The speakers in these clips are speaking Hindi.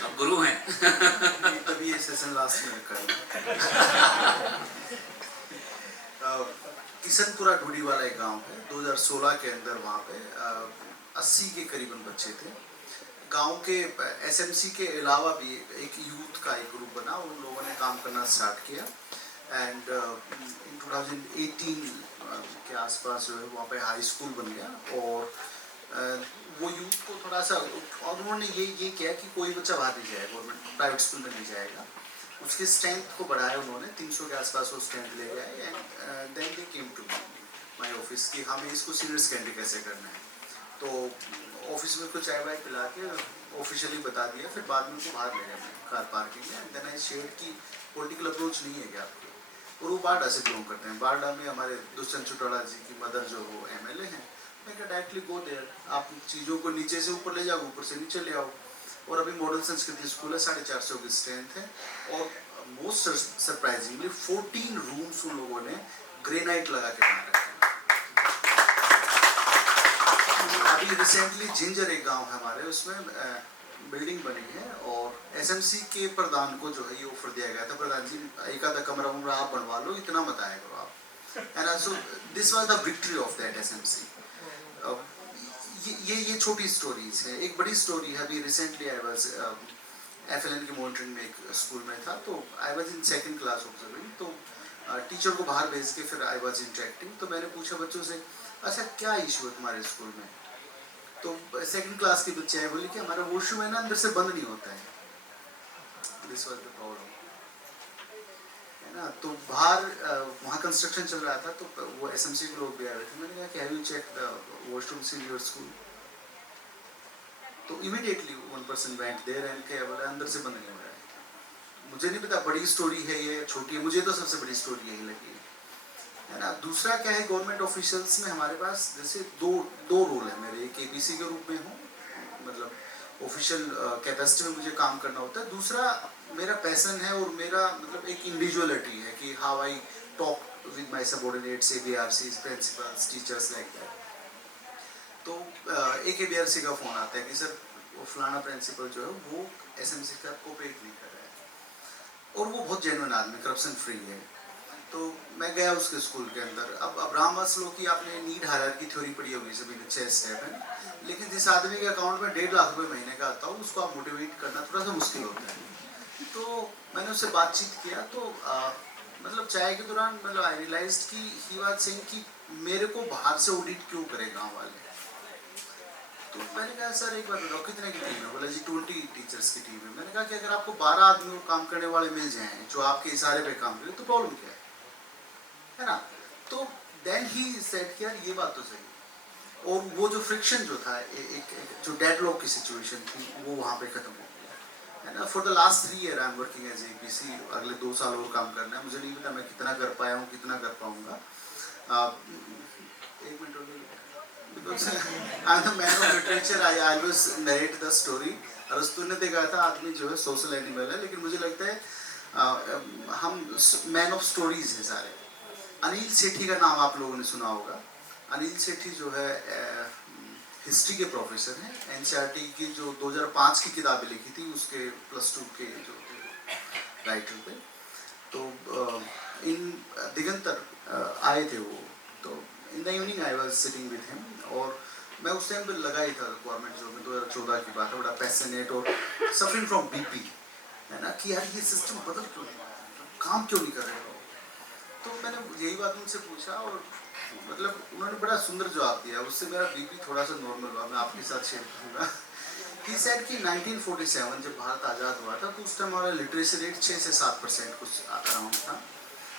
आप गुरु हैं। तभी ये सेशन लास्ट में रखा है। किशनपुरा ढूढ़ी वाला एक गांव है, 2016 के अंदर वहाँ पे 80 के करीबन बच्चे थे। गांव के एसएमसी के अलावा भी एक यूथ का एक ग्रुप बना, उन लोगों ने काम करना स्टार्ट किया एंड इन 2018 के आसपास जो है वहाँ पे हाई स्कूल बन गया और वो यूथ को थोड़ा सा, और उन्होंने ये किया कि कोई बच्चा बाहर नहीं जाएगा, गवर्नमेंट प्राइवेट स्कूल में नहीं जाएगा। उसके स्ट्रेंथ को बढ़ाया उन्होंने, 300 के आसपास वो स्ट्रेंथ ले गए and then they came to my office कि हमें इसको सीनियर सेकेंडरी कैसे करना है। तो ऑफिस में कुछ चाय वाय पिला के ऑफिशियली बता दिया, फिर बाद में उनको बाहर ले गया कार पार्किंग में। देन आई शेयर की पॉलिटिकल अप्रोच नहीं है क्या आपकी, और वो बारडा से बिलोंग करते हैं। बारडा में हमारे दुष्यंत चौटाला जी की मदर जो वो MLA हैं। मैं क्या डायरेक्टली गो देयर, आप चीज़ों को नीचे से ऊपर ले जाओ, ऊपर से नीचे ले आओ। और अभी मॉडल संस्कृति स्कूल है, 450 की स्ट्रेंथ है और मोस्ट सरप्राइजिंगली 14 रूम्स उन लोगों ने ग्रेनाइट लगा के बना रखे हैं। अभी रिसेंटली जिंजर एक गांव है हमारे, उसमें बिल्डिंग बनी है और SMC के प्रधान को जो है ये ऑफर दिया गया था, प्रधान जी एक आधा कमरा उमरा आप बनवा लो, इतना मत आया करो आप। And so this was the victory of that SMC। ये छोटी स्टोरीज है। एक बड़ी स्टोरी है, अभी रिसेंटली आई वाज FLN की मॉनिटरिंग में एक स्कूल में था, तो I was in second class observing. तो टीचर को बाहर भेज के फिर आई वाज इंटरेक्टिंग। तो मैंने पूछा बच्चों से, अच्छा क्या इशू है तुम्हारे स्कूल में? तो सेकंड क्लास के बच्चे आए, बोले कि हमारा वॉशरूम है ना अंदर से बंद नहीं होता है। दिस वाज द प्रॉब्लम, है ना। तो बाहर वहाँ कंस्ट्रक्शन चल रहा था, तो वो SMC के लोग भी आ रहे थे। मैंने कहा कि have you check the washrooms in your school? तो immediately one person went there and के बोला अंदर से बंद नहीं हो रहा है। मुझे नहीं पता बड़ी स्टोरी है ये छोटी है, मुझे तो सबसे बड़ी स्टोरी यही लगी है ना। दूसरा क्या है, गवर्नमेंट ऑफिशियल्स में हमारे पास जैसे दो रोल है मेरे। एक KPC के रूप में हूँ, मतलब ऑफिशियल कैपेसिटी में मुझे काम करना होता है। दूसरा मेरा पैसन है और मेरा मतलब एक इंडिविजुअलिटी है कि how I talk with my subordinates, ABRCs, principles, teachers like that. तो एक ABRC का फ़ोन आता है कि सर वो फलाना प्रिंसिपल जो है वो SMC का कोऑपरेट नहीं कर रहा है, और वो बहुत जेन्युइन आदमी, करप्शन फ्री है। तो मैं गया उसके स्कूल के अंदर। अब अब्राहम मास्लो की आपने नीड हायरार्की थ्योरी पढ़ी होगी सभी ने, 6 स्टेप है, लेकिन जिस आदमी के अकाउंट में 1.5 लाख रुपए महीने का आता हो उसको आप मोटिवेट करना थोड़ा सा मुश्किल होता है। तो मैंने उससे बातचीत किया, तो मतलब चाय के दौरान मतलब आई रियलाइज्ड कि ही वाज सेइंग कि मेरे को बाहर से ऑडिट क्यों करे गाँव वाले। तो मैंने कहा सर एक बार बताओ कितने की टीम है? बोला जी 20 टीचर्स की टीम है। मैंने कहा कि अगर आपको 12 आदमी को काम करने वाले मिल जाएं जो आपके इशारे पे काम करें तो प्रॉब्लम क्या है ना। तो देन ही सेड कि यार ये बात तो सही। और वो जो फ्रिक्शन जो था, एक जो डेडलॉक की सिचुएशन थी, वो वहाँ पे खत्म हो गया, है ना। For the last 3 year I am working as APC। अगले 2 साल और काम करना है। मुझे नहीं पता मैं कितना कर पाया हूँ, कितना कर पाऊँगा। एक मिनट हो गया। Because I'm the man of literature, I always narrate the story. अरस्तु ने देखा था आदमी जो है सोशल एनिमल है, लेकिन मुझे लगता है हम मैन ऑफ स्टोरीज हैं सारे। अनिल सेठी का नाम आप लोगों ने सुना होगा। अनिल सेठी जो है हिस्ट्री के प्रोफेसर हैं। NCERT की जो 2005 की किताबें लिखी थी उसके +2 के जो राइटर थे। तो इन दिगंतर आए थे वो। तो in the evening I was sitting with him, और मैं उस टाइम पे लगा ही था गवर्नमेंट जॉब में, 2014 की बात है, बड़ा पैशनेट और सफरिंग फ्रॉम BP, है ना, कि यार ये सिस्टम बदल क्यों नहीं, काम क्यों नहीं कर रहे हो। तो मैंने यही बात उनसे पूछा और मतलब उन्होंने बड़ा सुंदर जवाब दिया। उससे मेरा BP थोड़ा सा नॉर्मल हुआ, मैं आपके साथ शेयर करूँगा। ही सेड कि 1947 जब भारत आज़ाद हुआ था तो उस टाइम हमारा लिटरेसी रेट 6 से 7% कुछ अराउंड था।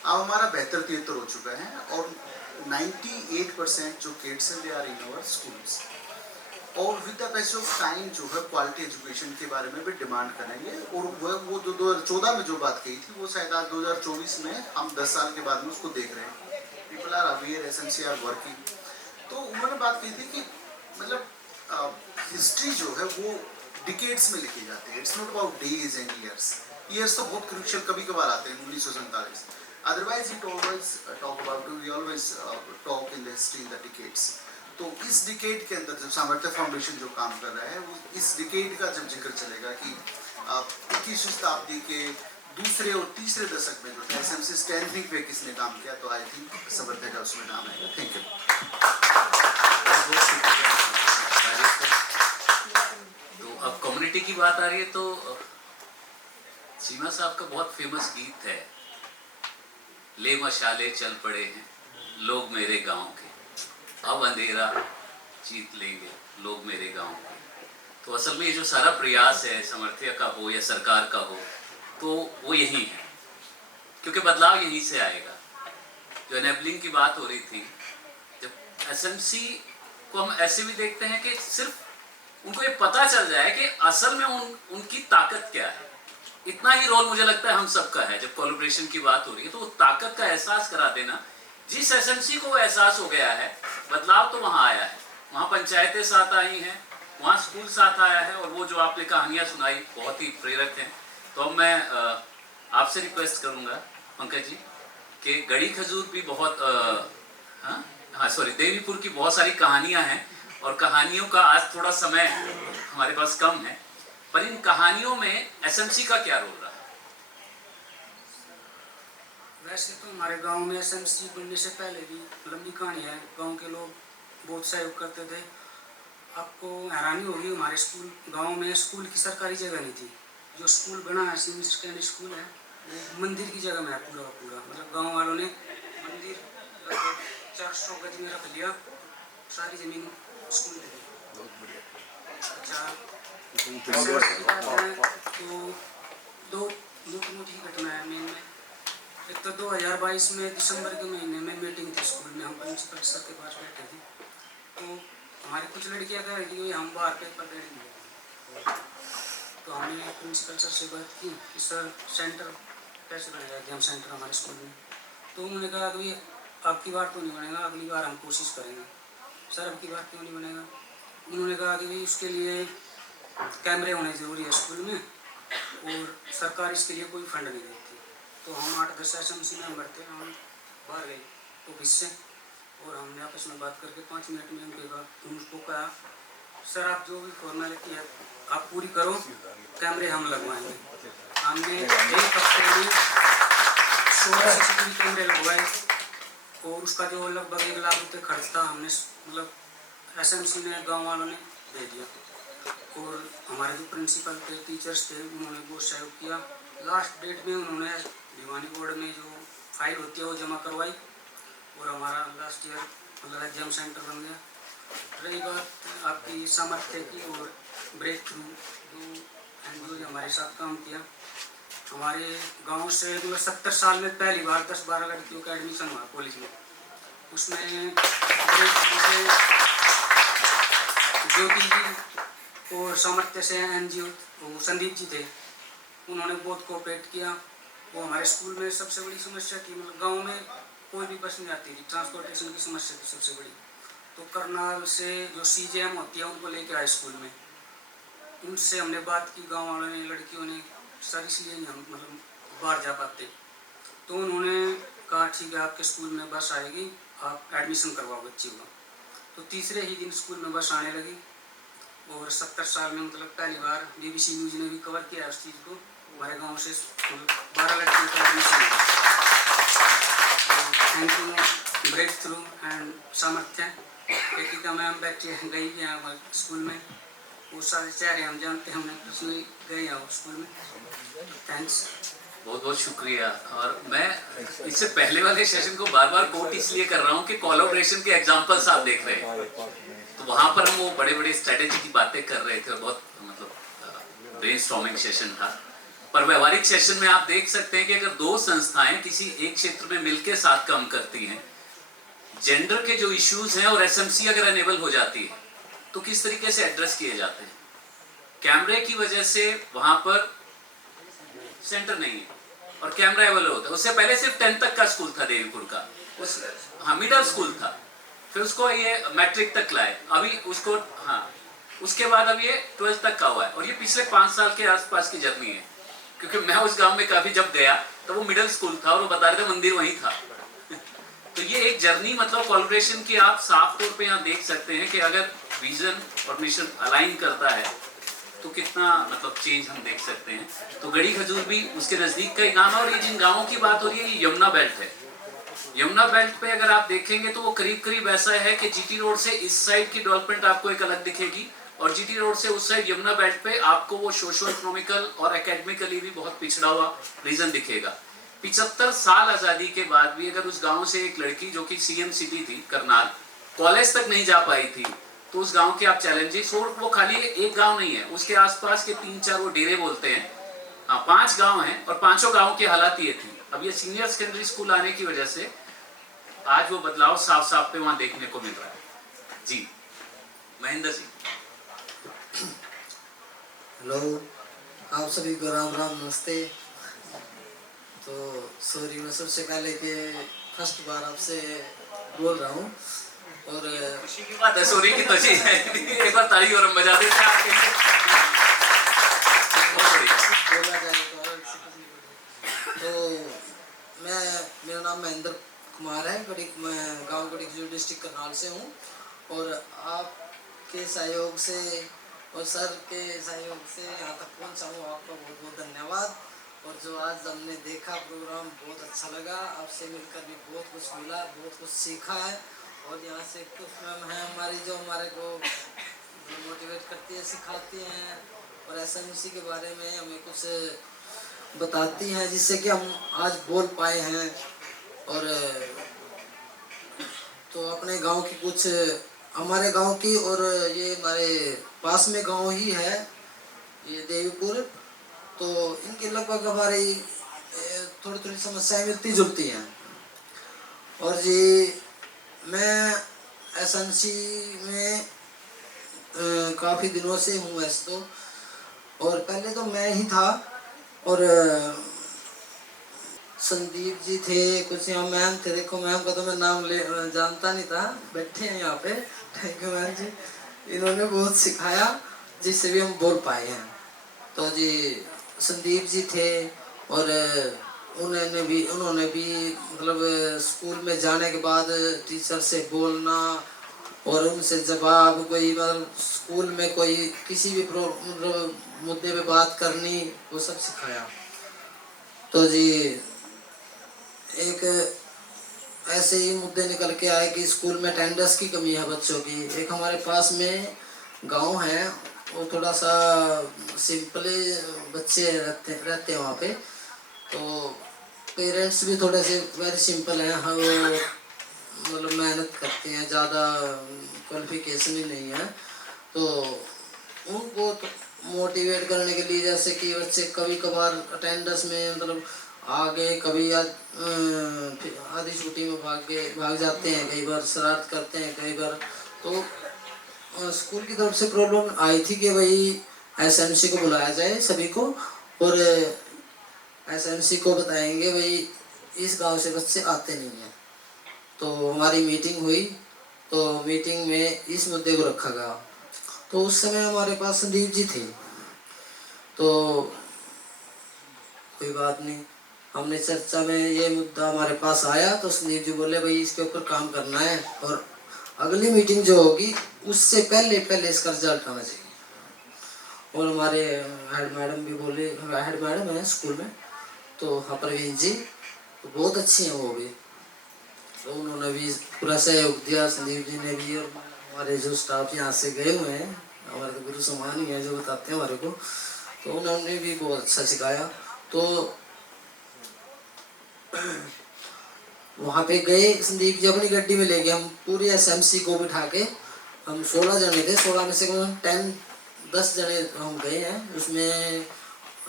अब हमारा 72-73 हो चुका है और 98% जो किड्स हैं they are in our schools. और with the passage of time जो है क्वालिटी एजुकेशन के बारे में भी डिमांड करेंगे। और वो जो 2014 में जो बात कही थी वो शायद आज 2024 में हम 10 साल के बाद में उसको देख रहे हैं। People are aware, SMC are working. तो उन्होंने बात की थी कि मतलब हिस्ट्री जो है वो डिकेड्स में लिखी जाती है, it's not about days and years. Years तो बहुत क्रूशियल कभी कभार आते हैं, 1947। Otherwise, we always talk in the history in the decades. तो इस डिकेड के अंदर जब सामर्थ्य फाउंडेशन जो काम कर रहा है वो इस डिकेड का जब जिक्र चलेगा कि 21वीं शताब्दी के दूसरे और तीसरे दशक में जो था एसएमसी स्टैंडिंग पे किसने काम किया, तो आई थिंक समर्थ्य का उसमें नाम है। Thank you. तो अब कम्युनिटी की बात आ रही है तो चीमा साहब का बहुत फेमस गीत है, ले मशाले चल पड़े हैं लोग मेरे गांव के, अब अंधेरा जीत लेंगे लोग मेरे गांव के। तो असल में ये जो सारा प्रयास है समर्थ्य का हो या सरकार का हो, तो वो यही है, क्योंकि बदलाव यहीं से आएगा। जो एनेबलिंग की बात हो रही थी, जब एसएमसी को हम ऐसे भी देखते हैं कि सिर्फ उनको ये पता चल जाए कि असल में उनकी ताकत क्या है, इतना ही रोल मुझे लगता है हम सबका है। जब कोलैबोरेशन की बात हो रही है तो वो ताकत का एहसास करा देना, जिस एसएमसी को एहसास हो गया है, बदलाव तो वहाँ आया है, वहाँ पंचायतें साथ आई हैं, वहाँ स्कूल साथ आया है, और वो जो आपने कहानियाँ सुनाई बहुत ही प्रेरक हैं। तो अब मैं आपसे रिक्वेस्ट करूँगा पंकज जी कि गड़ी खजूर भी बहुत देवीपुर की बहुत सारी कहानियाँ हैं, और कहानियों का आज थोड़ा समय हमारे पास कम है, पर इन कहानियों में एसएमसी का क्या रोल रहा है? वैसे तो हमारे गांव में एसएमसी बनने से पहले भी लंबी कहानी है। गांव के लोग बहुत सहयोग करते थे। आपको हैरानी होगी, हमारे स्कूल गांव में स्कूल की सरकारी जगह नहीं थी। जो स्कूल बना है सीनियर सेकेंडरी स्कूल है, वो मंदिर की जगह में है पूरा का पूरा। मतलब गाँव वालों ने मंदिर लगभग 400 गज में रख लिया, सारी जमीन स्कूल में दी। अच्छा, तो दो मोटी घटना है मेन में। एक तो 2022 में दिसंबर के महीने में मीटिंग थी स्कूल में, हम प्रिंसिपल सर के पास बैठे थे। तो हमारी कुछ लड़कियां कह रही थी हम बाहर पेपर दे देंगे। तो हमने प्रिंसिपल सर से बात की कि सर सेंटर कैसे बनेगा, एग्जाम सेंटर हमारे स्कूल में। तो उन्होंने कहा कि अब की बार तो नहीं बनेगा, अगली बार हम कोशिश करेंगे। सर अब की बार क्यों नहीं बनेगा? उन्होंने कहा कि भाई उसके लिए कैमरे होने ज़रूरी है स्कूल में, और सरकार इसके लिए कोई फंड नहीं देती। तो हम 8-10 एसएमसी मेंबर थे, हम बाहर गए ऑफिस से, और हमने आपस में बात करके 5 मिनट में उनको कहा सर आप जो भी फॉर्मेलिटी है आप पूरी करो, कैमरे हम लगवाएंगे। हमने एक हफ्ते में 16 CCTV कैमरे लगवाए, और उसका जो लगभग 1 लाख रुपये खर्च था हमने मतलब एसएमसी ने गाँव वालों ने दे दिया। और हमारे जो प्रिंसिपल थे, टीचर्स थे, उन्होंने बहुत सहयोग किया। लास्ट डेट में उन्होंने दीवानी बोर्ड में जो फाइल होती है वो जमा करवाई, और हमारा लास्ट ईयर मतलब एग्जाम सेंटर बन गया। रही बात आपकी सामर्थ्य की और ब्रेक थ्रू जो एनजीओ ने हमारे साथ काम किया, हमारे गांव से मतलब 70 साल में पहली बार 10-12 लड़कियों का एडमिशन हुआ कॉलेज में। उसमें ब्रेक थ्रू से ज्योति जी और सामर्थ्य से एनजीओ वो संदीप जी थे, उन्होंने बहुत कोऑपरेट किया। वो हमारे स्कूल में सबसे बड़ी समस्या थी, मतलब गांव में कोई भी बस नहीं आती थी, ट्रांसपोर्टेशन की समस्या थी सबसे बड़ी। तो करनाल से जो CJM होती है उनको लेके आए स्कूल में, उनसे हमने बात की, गांव वालों ने, लड़कियों ने, सर इसलिए नहीं हम मतलब बाहर जा पाते। तो उन्होंने कहा ठीक है आपके स्कूल में बस आएगी, आप एडमिशन करवाओ बच्चे को। तो तीसरे ही दिन स्कूल में बस आने लगी, और 70 साल में मतलब पहली बार BBC न्यूज़ ने भी कवर किया उस चीज़ को। हमारे गांव से 12 लड़कियों का एडमिशन हुआ। Thank you Breakthrough and Samarthya. का मैम बैठे गई हैं स्कूल में, वो सारे चेहरे हम जानते हैं, हमने पर्सनली गए हैं स्कूल में। थैंक्स, बहुत बहुत शुक्रिया। और मैं इससे पहले वाले सेशन को बार बार कोट इसलिए कर रहा हूँ कि कोलैबोरेशन के एग्जांपल्स आप देख रहे हैं, तो वहाँ पर हम वो बड़े बड़े स्ट्रेटेजी की बातें कर रहे थे, और बहुत मतलब ब्रेनस्टॉर्मिंग सेशन था। पर व्यवहारिक सेशन में आप देख सकते हैं कि अगर दो संस्थाएं किसी एक क्षेत्र में मिलकर साथ काम करती हैं, जेंडर के जो इश्यूज हैं और एसएमसी अगर एनेबल हो जाती है तो किस तरीके से एड्रेस किए जाते हैं। कैमरे की वजह से वहां पर सेंटर नहीं है और कैमरा अवेलेबल होता है। उससे पहले सिर्फ 10th तक का स्कूल था देवीपुर का, मिडिल स्कूल था, फिर उसको ये मैट्रिक तक लाए, अभी उसको उसके बाद अब ये 12th तक का हुआ है। और ये पिछले 5 साल के आसपास की जर्नी है, क्योंकि मैं उस गांव में काफी जब गया तो वो मिडिल स्कूल था और वो बता रहे थे मंदिर वहीं था। तो ये एक जर्नी मतलब कोलैबोरेशन की आप साफ तौर पे यहाँ देख सकते हैं कि अगर विजन और मिशन अलाइन करता है तो कितना मतलब चेंज हम देख सकते हैं। तो गड़ी खजूर भी उसके नज़दीक का एक गाँव है, और ये जिन गाँवों की बात हो रही है ये यमुना बेल्ट है। यमुना बेल्ट पे अगर आप देखेंगे तो वो करीब करीब ऐसा है कि जीटी रोड से इस साइड की डेवलपमेंट आपको एक अलग दिखेगी, और जीटी रोड से उस साइड यमुना बेल्ट पे आपको वो सोशो इकोनॉमिकल और एकेडमिकली भी बहुत पिछड़ा हुआ रीजन दिखेगा। 75 साल आज़ादी के बाद भी अगर उस गांव से एक लड़की जो कि सीएम सिटी थी करनाल, कॉलेज तक नहीं जा पाई थी, तो उस गांव के आप चैलेंजेस, और वो खाली एक गांव नहीं है, उसके आसपास के 3-4 वो डेरे बोलते हैं, हाँ 5 गांव हैं, और 5 गांव की हालात ये थी। अब ये सीनियर सेकेंडरी स्कूल आने की वजह से आज वो बदलाव साफ साफ पे वहां देखने को मिल रहा है। जी महेंद्र जी। हेलो, आप सभी को राम राम, नमस्ते। तो सॉरी, मैं सबसे पहले के फर्स्ट बार आपसे बोल रहा हूँ, और खुशी की बात है, सॉरी की तो जी है, एक बार ताली और हम बजा देते हैं आपके लिए। बहुत बढ़िया। बोला जाए तो और किसी को नहीं बोले। तो मेरा नाम महेंद्र कुमार है, मैं गांव गड़ी खजूर डिस्ट्रिक्ट करनाल से हूँ, और आपके सहयोग से और सर के सहयोग से यहाँ तक पहुँचा हूँ, आपका बहुत बहुत धन्यवाद। और जो आज हमने देखा प्रोग्राम बहुत अच्छा लगा, आपसे मिलकर भी बहुत कुछ मिला, बहुत कुछ सीखा है। और यहाँ से कुछ मैम हैं हमारी जो हमारे को मोटिवेट करती है, सिखाती हैं, और एसएमसी के बारे में हमें कुछ बताती हैं, जिससे कि हम आज बोल पाए हैं। और तो अपने गांव की कुछ, हमारे गांव की, और ये हमारे पास में गांव ही है ये देवीपुर, तो इनके लगभग हमारी थोड़ी थोड़ी समस्याएं मिलती जुलती हैं। और जी मैं एसएमसी में काफ़ी दिनों से हूँ वैसे तो, और पहले तो मैं ही था, और संदीप जी थे, कुछ यहाँ मैम थे, देखो मैम का तो मैं नाम जानता नहीं था, बैठे हैं यहाँ पे, थैंक यू मैम जी, इन्होंने बहुत सिखाया जिससे भी हम बोल पाए हैं। तो जी संदीप जी थे, और उन्होंने भी मतलब स्कूल में जाने के बाद टीचर से बोलना, और उनसे जवाब, कोई मतलब स्कूल में कोई किसी भी मतलब मुद्दे पे बात करनी, वो सब सिखाया। तो जी एक ऐसे ही मुद्दे निकल के आए कि स्कूल में अटेंडेंस की कमी है बच्चों की। एक हमारे पास में गांव है, वो थोड़ा सा सिंपली बच्चे रहते हैं वहाँ पे, तो पेरेंट्स भी थोड़े से वेरी सिंपल हैं, हाँ वो मतलब मेहनत करते हैं, ज़्यादा क्वालिफिकेशन ही नहीं है। तो उनको तो मोटिवेट करने के लिए, जैसे कि बच्चे कभी कभार अटेंडेंस में मतलब आगे, कभी आधी छुट्टी में भाग जाते हैं, कई बार शरारत करते हैं, कई बार तो स्कूल की तरफ से प्रॉब्लम आई थी कि भाई एसएमसी को बुलाया जाए सभी को, और एसएमसी को बताएंगे भाई इस गांव से बच्चे आते नहीं हैं। तो हमारी मीटिंग हुई, तो मीटिंग में इस मुद्दे को रखा गया। तो उस समय हमारे पास संदीप जी थे, तो कोई बात नहीं, हमने चर्चा में ये मुद्दा हमारे पास आया, तो संदीप जी बोले भाई इसके ऊपर काम करना है, और अगली मीटिंग जो होगी उससे पहले इसका रिजल्ट आना चाहिए। और हमारे हेड मैडम भी बोले, हेड मैडम है स्कूल में, तो हाँ प्रवीण जी, तो बहुत अच्छी हैं वो भी, तो उन्होंने भी पूरा सहयोग दिया, संदीप जी ने भी, और हमारे जो स्टाफ यहाँ से गए हुए हैं, हमारे तो गुरु समान ही है जो बताते हैं हमारे को, तो उन्होंने भी बहुत अच्छा सिखाया। तो वहाँ पे गए, संदीप जी अपनी गड्डी में ले गए, हम पूरी एसएमसी को बिठा के, हम 16 जने थे, 16 में से 10 जने हम गए हैं, उसमें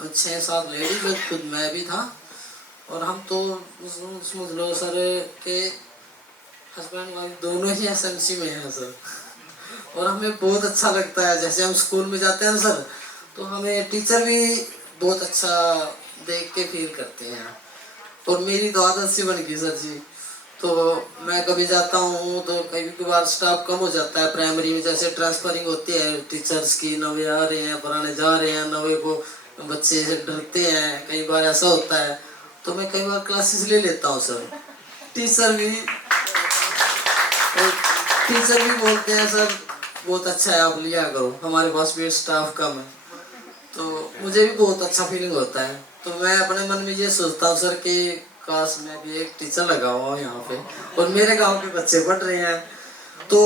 6-7 लेडीज और खुद मैं भी था। और हम तो समझ लो सर के हस्बैंड वाइफ दोनों ही एसएमसी में हैं सर, और हमें बहुत अच्छा लगता है, जैसे हम स्कूल में जाते हैं सर, तो हमें टीचर भी बहुत अच्छा देख के फील करते हैं, और मेरी तो आदत सी बन गई सर जी। तो मैं कभी जाता हूँ तो कई बार स्टाफ कम हो जाता है प्राइमरी में, जैसे ट्रांसफरिंग होती है टीचर्स की, नवे आ रहे हैं, पुराने जा रहे हैं, नवे को बच्चे से डरते हैं, कई बार ऐसा होता है, तो मैं कई बार क्लासेस ले लेता हूँ सर। टीचर भी बोलते हैं सर बहुत अच्छा है आप लिया करो, हमारे पास भी स्टाफ कम है, मुझे भी बहुत अच्छा फीलिंग होता है। तो मैं अपने मन में ये सोचता हूँ सर कि काश मैं भी एक टीचर लगा हुआ हूँ यहाँ पे और मेरे गांव के बच्चे पढ़ रहे हैं, तो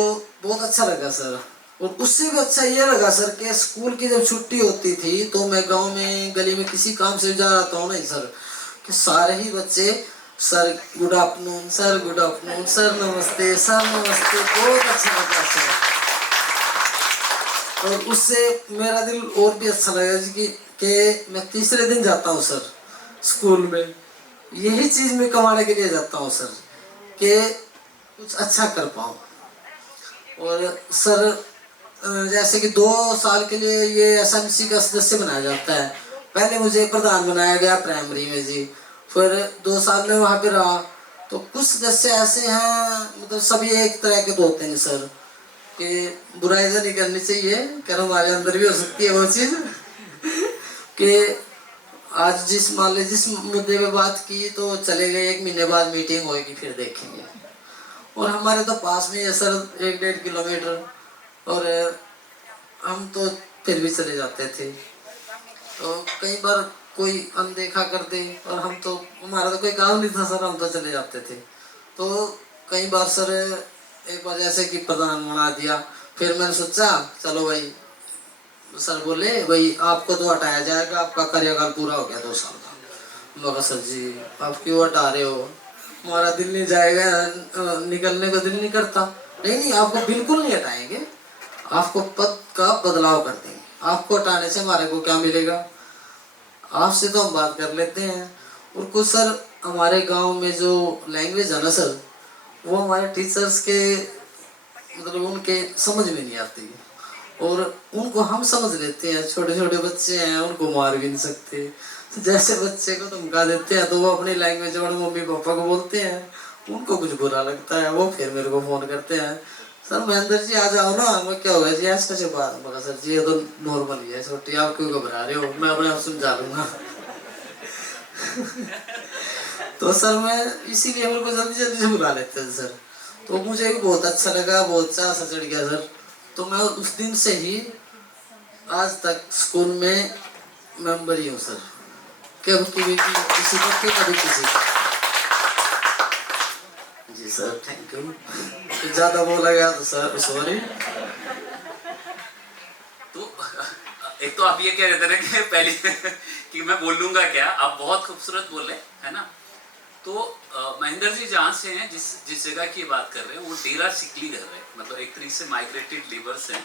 बहुत अच्छा लगा सर। और उससे भी अच्छा ये लगा सर कि स्कूल की जब छुट्टी होती थी तो मैं गांव में गली में किसी काम से जा रहा था नहीं सर, कि सारे ही बच्चे sir good afternoon sir, good afternoon sir, नमस्ते सर, नमस्ते। बहुत अच्छा लगा सर। और उससे मेरा दिल और भी अच्छा लगा कि मैं तीसरे दिन जाता हूँ सर स्कूल में। यही चीज़ मैं कमाने के लिए जाता हूँ सर कि कुछ अच्छा कर पाऊँ। और सर जैसे कि 2 साल के लिए ये एसएमसी का सदस्य बनाया जाता है। पहले मुझे प्रधान बनाया गया प्राइमरी में जी, फिर 2 साल में वहाँ पे रहा। तो कुछ सदस्य ऐसे हैं, मतलब सभी एक तरह के तो होते हैं सर, कि बुराई तो नहीं करनी चाहिए, क्या हमारे अंदर भी हो सकती है वो चीज़ कि आज मान लीजिए जिस मुद्दे पे बात की तो चले गए, 1 महीने बाद मीटिंग होगी फिर देखेंगे। और हमारे तो पास में है सर 1-1.5 किलोमीटर, और हम तो फिर भी चले जाते थे। तो कई बार कोई अनदेखा कर दे और हम तो, हमारा तो कोई काम नहीं था सर, हम तो चले जाते थे। तो कई बार सर एक बार जैसे कि प्रधान बना दिया, फिर मैंने सोचा चलो भाई, सर बोले भाई आपको तो हटाया जाएगा, आपका कार्यकाल पूरा हो गया 2 साल का। मैं कहा सर जी आप क्यों हटा रहे हो, हमारा दिल नहीं जाएगा, निकलने को दिल नहीं करता। नहीं आपको बिल्कुल नहीं हटाएंगे, आपको पद का बदलाव कर देंगे। आपको हटाने से हमारे को क्या मिलेगा, आपसे तो हम बात कर लेते हैं। और कुछ सर हमारे गांव में जो लैंग्वेज है ना सर, वो हमारे टीचर्स के मतलब उनके समझ में नहीं आती, और उनको हम समझ लेते हैं। छोटे छोटे बच्चे हैं, उनको मार भी नहीं सकते। तो जैसे बच्चे को धमका देते हैं तो वो अपनी लैंग्वेज में मम्मी पापा को बोलते हैं, उनको कुछ बुरा लगता है, वो फिर मेरे को फ़ोन करते हैं, सर महेंद्र जी आ जाओ ना। मैं क्या होगा जी ऐसे कैसे बात, मगर सर जी ये तो नॉर्मल ही है, छोटी आप क्यों घबरा रहे हो, मैं अपने आप समझा लूँगा तो सर मैं इसीलिए मेरे को जल्दी जल्दी से बुला लेते हैं सर। तो मुझे भी बहुत अच्छा लगा, बहुत अच्छा चढ़ गया सर। तो मैं उस दिन से ही आज तक स्कूल में मेंबर ही हूँ सर, कभी किसी को कभी किसी। जी सर थैंक यू, ज़्यादा बोला गया तो सर सॉरी। तो एक तो आप ये कह रहे थे ना कि पहले कि मैं बोलूँगा क्या, आप बहुत खूबसूरत बोले है ना। तो महेंद्र जी जहाँ से हैं, जिस जगह की बात कर रहे हैं, वो डेरा सिकली घर है, मतलब एक तरीके से माइग्रेटेड लेबर्स हैं।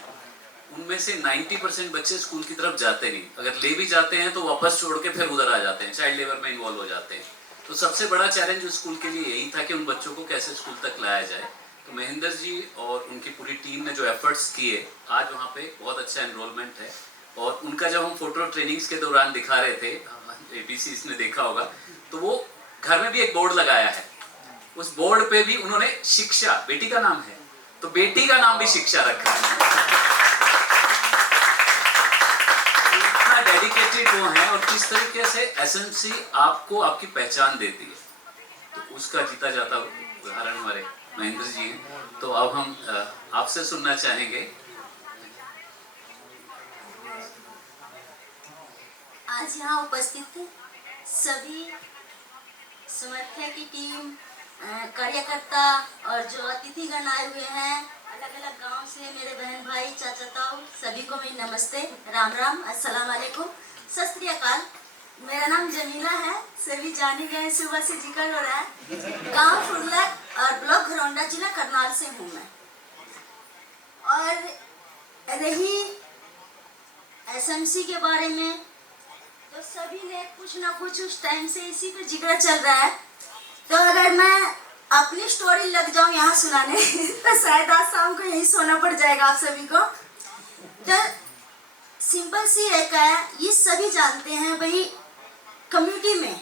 उनमें से 90% बच्चे स्कूल की तरफ जाते नहीं, अगर ले भी जाते हैं तो वापस छोड़ के फिर उधर आ जाते हैं, चाइल्ड लेबर में इन्वॉल्व हो जाते हैं। तो सबसे बड़ा चैलेंज स्कूल के लिए यही था कि उन बच्चों को कैसे स्कूल तक लाया जाए। तो महेंद्र जी और उनकी पूरी टीम ने जो एफर्ट्स किए, आज वहाँ पे बहुत अच्छा एनरोलमेंट है। और उनका जब हम फोटो ट्रेनिंग्स के दौरान दिखा रहे थे, एबीसी ने देखा होगा, तो वो घर में भी एक बोर्ड लगाया है, उस बोर्ड पे भी उन्होंने शिक्षा, बेटी का नाम है तो बेटी का नाम भी शिक्षा रखा है। इतना डेडिकेटेड वो है, और किस तरीके से एसएमसी आपको आपकी पहचान देती है, तो उसका जीता जाता उदाहरण हमारे महेंद्र जी हैं। तो अब हम आपसे सुनना चाहेंगे। आज यहाँ उपस्थित सभी समर्थक की टीम, कार्यकर्ता और जो अतिथिगण आए हुए हैं अलग अलग गांव से, मेरे बहन भाई चाचा ताऊ, सभी को मेरी नमस्ते, राम राम, अस्सलाम वालेकुम, सत श्री अकाल। मेरा नाम जमीला है, सभी जाने गए, सुबह से जिक्र हो रहा है। गांव फुरला और ब्लॉक घरौंडा, जिला करनाल से हूँ मैं। और रही एसएमसी के बारे में, तो सभी ने कुछ ना कुछ उस टाइम से इसी पे जिक्र चल रहा है। तो अगर मैं अपनी स्टोरी लग जाऊं यहाँ सुनाने तो शायद आज शाम को यही सोना पड़ जाएगा आप सभी को। तो सिंपल सी एक है, ये सभी जानते हैं भाई, कम्युनिटी में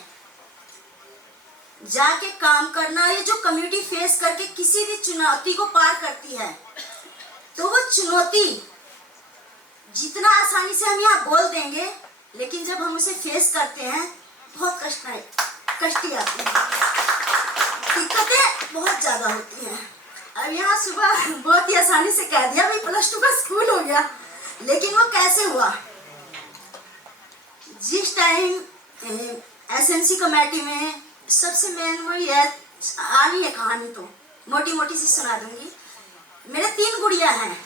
जाके काम करना, ये जो कम्युनिटी फेस करके किसी भी चुनौती को पार करती है, तो वो चुनौती जितना आसानी से हम यहाँ बोल देंगे, लेकिन जब हम उसे फेस करते हैं बहुत कष्टी आती है, दिक्कतें बहुत ज़्यादा होती हैं। अब यहाँ सुबह बहुत ही आसानी से कह दिया भाई +2 का स्कूल हो गया, लेकिन वो कैसे हुआ, जिस टाइम एसएमसी कमेटी में सबसे मेन वही है, आनी है कहानी तो मोटी मोटी सी सुना दूंगी। मेरे 3 गुड़िया हैं,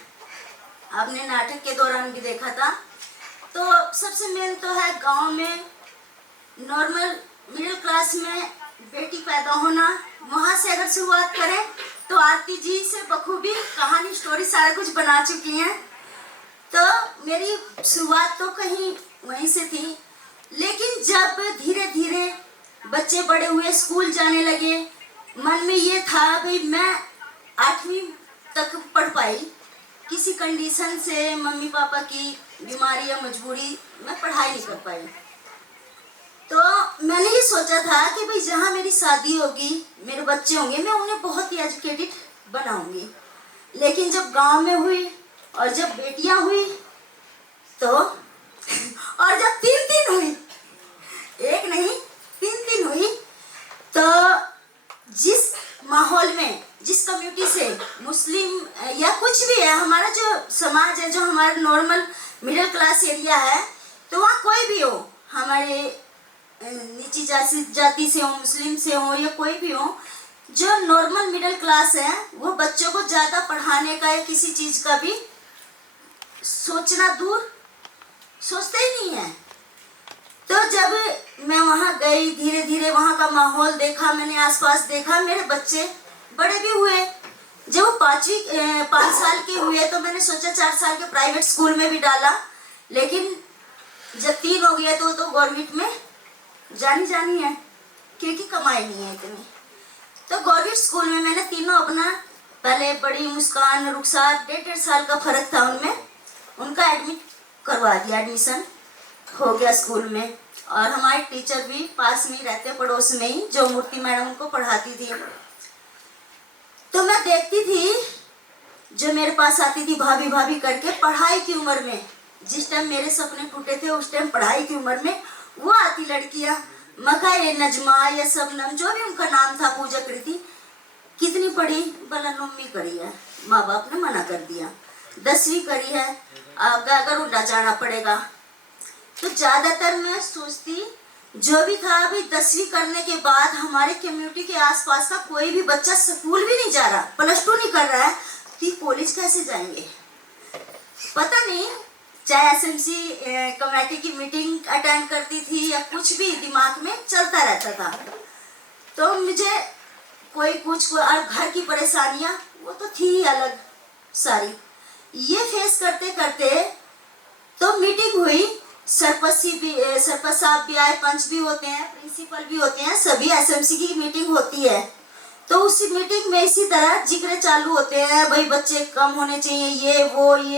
आपने नाटक के दौरान भी देखा था। तो सबसे मेन तो है गांव में नॉर्मल मिडिल क्लास में बेटी पैदा होना। वहाँ से अगर शुरुआत करें तो आरती जी से बखूबी कहानी स्टोरी सारा कुछ बना चुकी हैं। तो मेरी शुरुआत तो कहीं वहीं से थी, लेकिन जब धीरे धीरे बच्चे बड़े हुए, स्कूल जाने लगे, मन में ये था भाई मैं 8वीं तक पढ़ पाई। किसी कंडीशन से मम्मी पापा की बीमारी या मजबूरी मैं पढ़ाई नहीं कर पाई। तो मैंने ये सोचा था कि भाई जहाँ मेरी शादी होगी, मेरे बच्चे होंगे, मैं उन्हें बहुत ही एजुकेटेड बनाऊंगी। लेकिन जब गांव में हुई और जब बेटियां हुई तो और जब 3 हुई, एक नहीं 3 हुई, तो जिस माहौल में, जिस कम्युनिटी से, मुस्लिम या कुछ भी है, हमारा जो समाज है, जो हमारा नॉर्मल मिडिल क्लास एरिया है, तो वहाँ कोई भी हो, हमारे नीची जाति से हो, मुस्लिम से हो या कोई भी हो, जो नॉर्मल मिडिल क्लास है, वो बच्चों को ज़्यादा पढ़ाने का या किसी चीज़ का भी सोचना दूर, सोचते ही नहीं है। तो जब मैं वहाँ गई, धीरे धीरे वहाँ का माहौल देखा, मैंने आसपास देखा, मेरे बच्चे बड़े भी हुए। जब वो 5 साल के हुए तो मैंने सोचा 4 साल के प्राइवेट स्कूल में भी डाला, लेकिन जब 3 हो गया तो गवर्नमेंट में जानी है, क्योंकि कमाई नहीं है इतनी। तो गवर्नमेंट स्कूल में मैंने तीनों अपना, पहले बड़ी मुस्कान, रुखसार, 1.5 साल का फर्क था उनमें, उनका एडमिट करवा दिया, एडमिशन हो गया स्कूल में। और हमारे टीचर भी पास में ही रहते, पड़ोस में ही, जो मूर्ति मैडम उनको पढ़ाती थी। तो मैं देखती थी जो मेरे पास आती थी भाभी भाभी करके, पढ़ाई की उम्र में, जिस टाइम मेरे सपने टूटे थे उस टाइम पढ़ाई की उम्र में वो आती लड़कियां, मका ये नजमा या सबनम, जो भी उनका नाम था, पूजा करी थी। कितनी पढ़ी? भला 9वीं करी है, माँ बाप ने मना कर दिया। 10वीं करी है, अगर उड़ा जाना पड़ेगा। तो ज़्यादातर मैं सोचती जो भी था, अभी 10वीं करने के बाद हमारे कम्युनिटी के आसपास का कोई भी बच्चा स्कूल भी नहीं जा रहा, +2 नहीं कर रहा है, कि कॉलेज कैसे जाएंगे पता नहीं। चाहे एसएमसी कमेटी की मीटिंग अटेंड करती थी या कुछ भी दिमाग में चलता रहता था। तो मुझे कोई और घर की परेशानियां वो तो थी ही अलग सारी। ये फेस करते करते तो मीटिंग हुई, सरपंच साहब भी आए, पंच भी होते हैं, प्रिंसिपल भी होते हैं, सभी एसएमसी की मीटिंग होती है। तो उसी मीटिंग में इसी तरह जिक्र चालू होते हैं, भाई बच्चे कम होने चाहिए, ये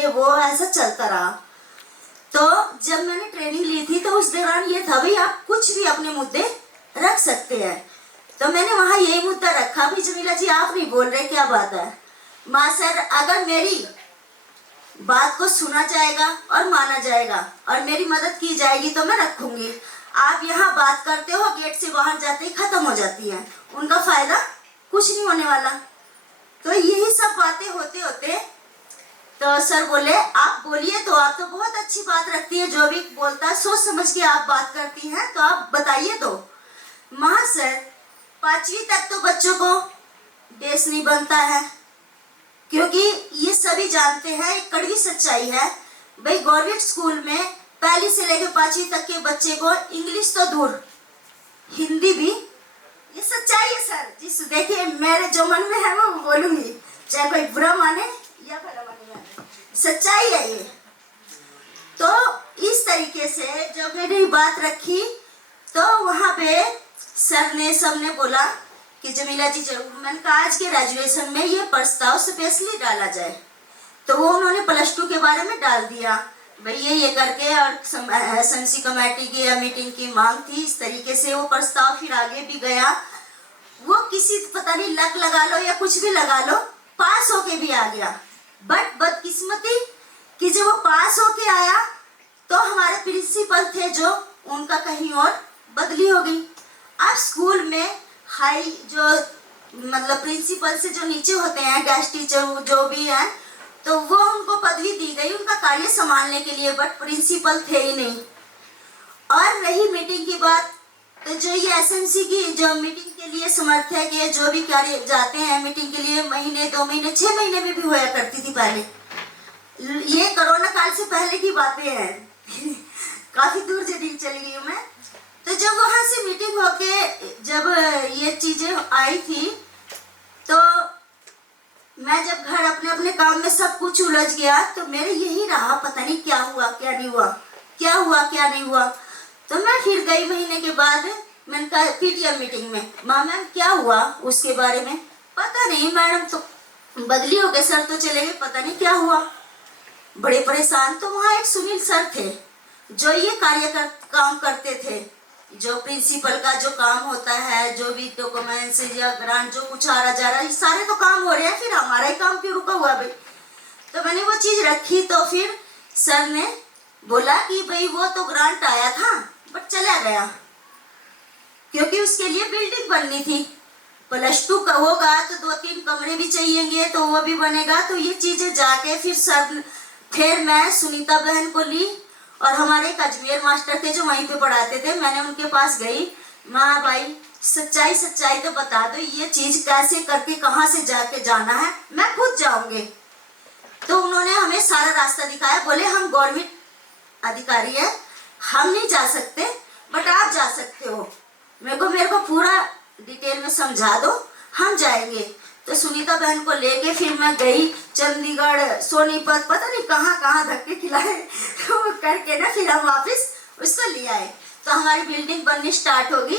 वो ऐसा चलता रहा। तो जब मैंने ट्रेनिंग ली थी तो उस दौरान ये था भाई आप कुछ भी अपने मुद्दे रख सकते हैं। तो मैंने वहाँ यही मुद्दा रखा, भाई जमीला जी आप नहीं बोल रहे, क्या बात है? माँ सर, अगर मेरी बात को सुना जाएगा और माना जाएगा और मेरी मदद की जाएगी तो मैं रखूंगी। आप यहाँ बात करते हो, गेट से बाहर जाते ही खत्म हो जाती है, उनका फायदा कुछ नहीं होने वाला। तो यही सब बातें होते होते तो सर बोले आप बोलिए, तो आप तो बहुत अच्छी बात रखती है, जो भी बोलता है सोच समझ के आप बात करती हैं, तो आप बताइए। तो माँ सर 5वीं तक तो बच्चों को बेस नहीं बनता है, क्योंकि ये सभी जानते हैं, एक कड़वी सच्चाई है भाई, गवर्नमेंट स्कूल में 1 से लेकर 5वीं तक के बच्चे को इंग्लिश तो दूर, हिंदी भी, ये सच्चाई है सर। जिस देखिए मेरे जो मन में है वो बोलूंगी, चाहे कोई बुरा माने या भला माने, सच्चाई है ये। तो इस तरीके से जब मैंने बात रखी तो वहाँ पे सर ने, सबने बोला कि जमीला जी जरूर, मैंने कहा आज के ग्रेजुएशन में ये प्रस्ताव स्पेशली डाला जाए। तो वो उन्होंने +2 के बारे में डाल दिया भाई ये करके, और एसएमसी कमेटी की मीटिंग की मांग थी, इस तरीके से वो प्रस्ताव फिर आगे भी गया। वो किसी पता नहीं लक लगा लो या कुछ भी लगा लो, पास होके भी आ गया। बट बदकिस्मती कि जब वो पास होके आया तो हमारे प्रिंसिपल थे जो, उनका कहीं और बदली हो गई। अब स्कूल में हाई जो मतलब प्रिंसिपल से जो नीचे होते हैं, गेस्ट टीचर जो भी हैं, तो वो उनको पदवी दी गई उनका कार्य संभालने के लिए, बट प्रिंसिपल थे ही नहीं। और रही मीटिंग की बात, तो जो ये एसएमसी की जो मीटिंग के लिए समर्थक है, जो भी कार्य जाते हैं मीटिंग के लिए, महीने 2 महीने 6 महीने में भी होया करती थी पहले। ये कोरोना काल से पहले की बातें हैं काफी दूर चली गई हूँ मैं। तो जब वहाँ से मीटिंग होके जब ये चीजें आई थी, तो मैं जब घर अपने अपने काम में सब कुछ उलझ गया, तो मेरे यही रहा पता नहीं क्या हुआ क्या नहीं हुआ, क्या हुआ क्या नहीं हुआ। तो मैं फिर गई महीने के बाद, मैंने कहा पीटीएम मीटिंग में, मैम क्या हुआ उसके बारे में, पता नहीं मैडम तो बदली हो गए, सर तो चले गए, पता नहीं क्या हुआ, बड़े परेशान। तो वहाँ एक सुनील सर थे जो ये काम करते थे, जो प्रिंसिपल का जो काम होता है, जो भी डॉक्यूमेंट्स या ग्रांट जो कुछ आ रहा जा रहा है, सारे तो काम हो रहे हैं, फिर हमारा ही काम क्यों रुका हुआ भाई। तो मैंने वो चीज रखी, तो फिर सर ने बोला कि भाई वो तो ग्रांट आया था बट चला गया, क्योंकि उसके लिए बिल्डिंग बननी थी, +2 का होगा तो 2-3 कमरे भी चाहिएंगे, तो वो भी बनेगा। तो ये चीजें जाके फिर मैं सुनीता बहन को ली, और हमारे एक अजमेर मास्टर थे जो वहीं पे पढ़ाते थे, मैंने उनके पास गई, माँ भाई सच्चाई तो बता दो, ये चीज कैसे करके कहाँ से जाके जाना है, मैं खुद जाऊंगी। तो उन्होंने हमें सारा रास्ता दिखाया, बोले हम गवर्नमेंट अधिकारी है, हम नहीं जा सकते बट आप जा सकते हो, मेरे को पूरा डिटेल में समझा दो, हम जाएंगे। तो सुनीता बहन को लेके फिर मैं गई चंडीगढ़, सोनीपत, पता नहीं कहाँ धक्के खिलाए तो करके ना फिर हम वापस उसको ले आए। तो हमारी बिल्डिंग बननी स्टार्ट होगी,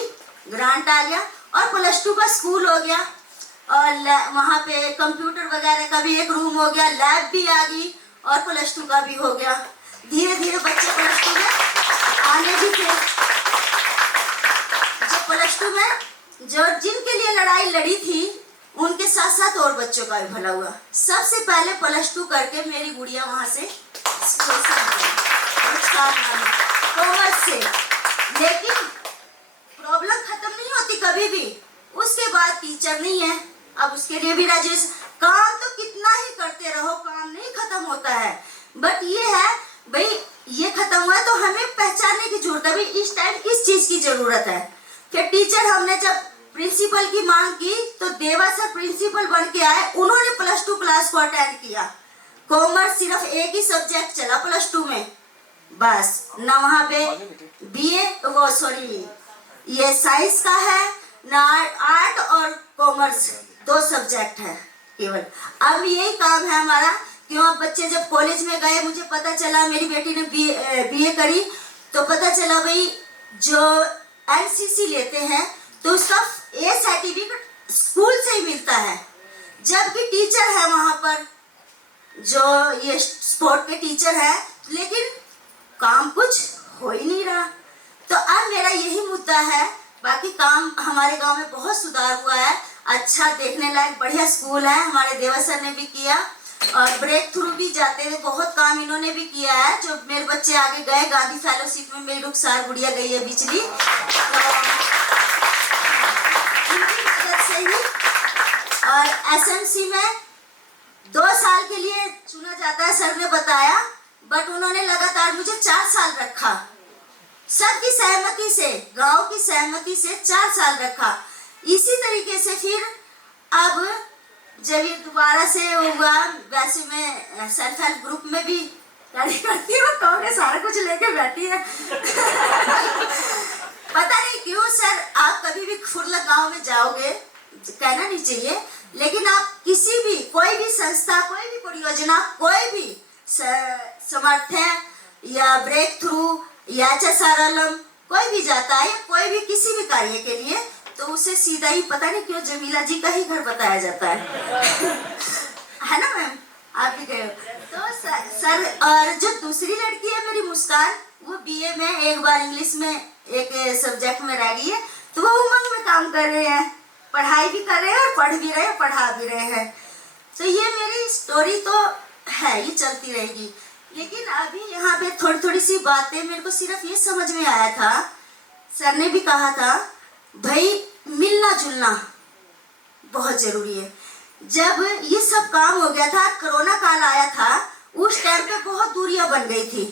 ग्रांट आ गया और +2 का स्कूल हो गया, और वहाँ पे कंप्यूटर वगैरह का भी एक रूम हो गया, लैब भी आ गई और +2 का भी हो गया। धीरे धीरे बच्चे +2 में आने भी थे। जो +2 में जो जिनके लिए लड़ाई लड़ी थी, उनके साथ साथ और बच्चों का भी भला हुआ। सबसे पहले +2 करके मेरी गुड़िया वहाँ से कॉमर्स से, लेकिन प्रॉब्लम खत्म नहीं होती कभी भी। उसके बाद टीचर नहीं है, अब उसके लिए भी ग्रेजुएशन, काम तो कितना ही करते रहो, काम नहीं खत्म होता है। बट ये है भाई, ये खत्म हुआ तो हमें पहचानने की जरूरत है भाई, इस टाइम किस चीज की जरूरत है। फिर टीचर हमने जब प्रिंसिपल की मांग की, तो देवा सर प्रिंसिपल बन के आए, उन्होंने +2 क्लास को अटेंड किया। कॉमर्स सिर्फ एक ही सब्जेक्ट चला +2 में, बस ना वहाँ पे ये साइंस का है ना, आर्ट और कॉमर्स 2 सब्जेक्ट है केवल। अब यही काम है हमारा, क्यों बच्चे जब कॉलेज में गए, मुझे पता चला, मेरी बेटी ने बीए करी, तो पता चला भाई जो एनसीसी लेते हैं तो उसका ए सर्टिफिकेट स्कूल से ही मिलता है, जबकि टीचर है वहाँ पर जो ये स्पोर्ट के टीचर है, लेकिन काम कुछ हो ही नहीं रहा। तो अब मेरा यही मुद्दा है, बाकी काम हमारे गांव में बहुत सुधार हुआ है, अच्छा देखने लायक बढ़िया स्कूल है, हमारे देवा सर ने भी किया, और ब्रेक थ्रू भी जाते हुए बहुत काम इन्होंने भी किया है। जो मेरे बच्चे आगे गए, गांधी फेलोशिप में मेरी रुखसार गुड़िया गई है बिजली, और एसएमसी में 2 साल के लिए चुना जाता है, सर ने बताया, बट उन्होंने लगातार मुझे 4 साल रखा, सबकी सहमति से, गांव की सहमति से 4 साल रखा। इसी तरीके से फिर अब जब ये दोबारा से हुआ, वैसे मैं सेल्फ हेल्प ग्रुप में भी कार्य करती हूँ, तो सारा कुछ लेके बैठी है पता नहीं क्यों सर, आप कभी भी खुरला गांव में जाओगे, कहना नहीं चाहिए, लेकिन आप किसी भी, कोई भी संस्था, कोई भी परियोजना, कोई भी समर्थन या ब्रेक थ्रू या HSRLM कोई भी जाता है, कोई भी किसी भी कार्य के लिए, तो उसे सीधा ही, पता नहीं क्यों, जमीला जी का ही घर बताया जाता है ना मैम, आप भी गए। तो सर, और जो दूसरी लड़की है मेरी मुस्कान, वो बीए में एक बार इंग्लिश में एक सब्जेक्ट में रह गई है, तो वो उमंग में काम कर रहे हैं, पढ़ाई भी कर रहे हैं और पढ़ भी रहे हैं, पढ़ा भी रहे हैं। तो ये मेरी स्टोरी तो है, ये चलती रहेगी। लेकिन अभी यहाँ पे थोड़ी थोड़ी सी बातें मेरे को सिर्फ ये समझ में आया था, सर ने भी कहा था भाई मिलना जुलना बहुत जरूरी है। जब ये सब काम हो गया था, कोरोना काल आया था, उस टाइम पे बहुत दूरियां बन गई थी,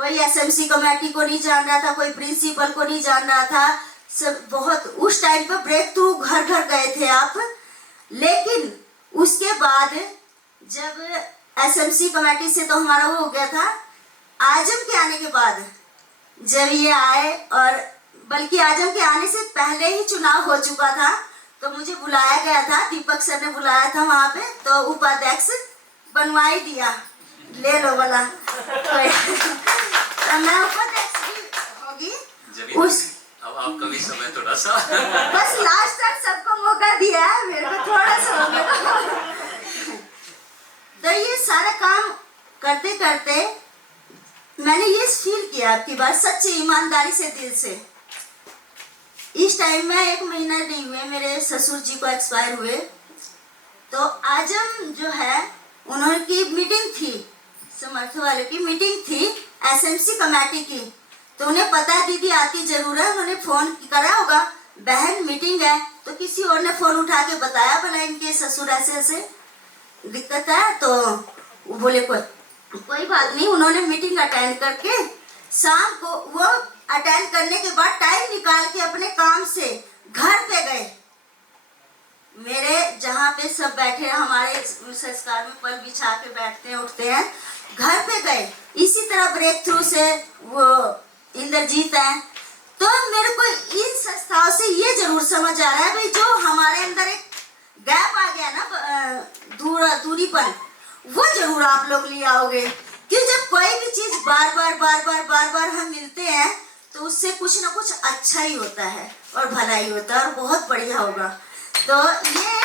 कोई एसएमसी कमेटी को नहीं जान रहा था, कोई प्रिंसिपल को नहीं जान रहा था। सब बहुत उस टाइम पर ब्रेक थ्रू घर घर गए थे आप। लेकिन उसके बाद जब एसएमसी कमेटी से तो हमारा वो हो गया था, आजम के आने के बाद जब ये आए, और बल्कि आजम के आने से पहले ही चुनाव हो चुका था, तो मुझे बुलाया गया था, दीपक सर ने बुलाया था वहाँ पे, तो उपाध्यक्ष बनवा ही दिया, ले लो बोला। तो मैं उपाध्यक्ष भी होगी उस। अब आपका भी समय थोड़ा सा बस लास्ट तक सबको मौका दिया है, मेरे को थोड़ा सा हो गया। तो ये सारा काम करते करते मैंने ये फील किया आपकी बात सच्ची ईमानदारी से, दिल से। इस टाइम में 1 महीना नहीं हुए मेरे ससुर जी को एक्सपायर हुए, तो आजम जो है उन्होंने की मीटिंग थी, समर्थ वाले की मीटिंग थी एसएमसी कमेटी की, तो उन्हें पता है दीदी आती जरूर है, उन्होंने फोन करा होगा, बहन मीटिंग है, तो किसी और ने फोन उठा के बताया, बोला इनके ससुर ऐसे ऐसे दिक्कत है, तो वो बोले कोई बात नहीं। उन्होंने मीटिंग अटेंड करके शाम को वो अटेंड करने के बाद टाइम निकाल के अपने काम से घर पे गए, मेरे जहाँ पे सब बैठे हमारे संस्कार में पल बिछा के बैठते हैं उठते हैं, घर पे गए। इसी तरह ब्रेक थ्रू से वो इंद्रजीत है। तो मेरे को इन संस्थाओं से ये जरूर समझ आ रहा है भाई, जो हमारे अंदर एक गैप आ गया ना दूरीपन, वो जरूर आप लोग ले आओगे। क्यों जब कोई भी चीज बार बार हम मिलते हैं तो उससे कुछ ना कुछ अच्छा ही होता है और भला ही होता है और बहुत बढ़िया होगा। तो ये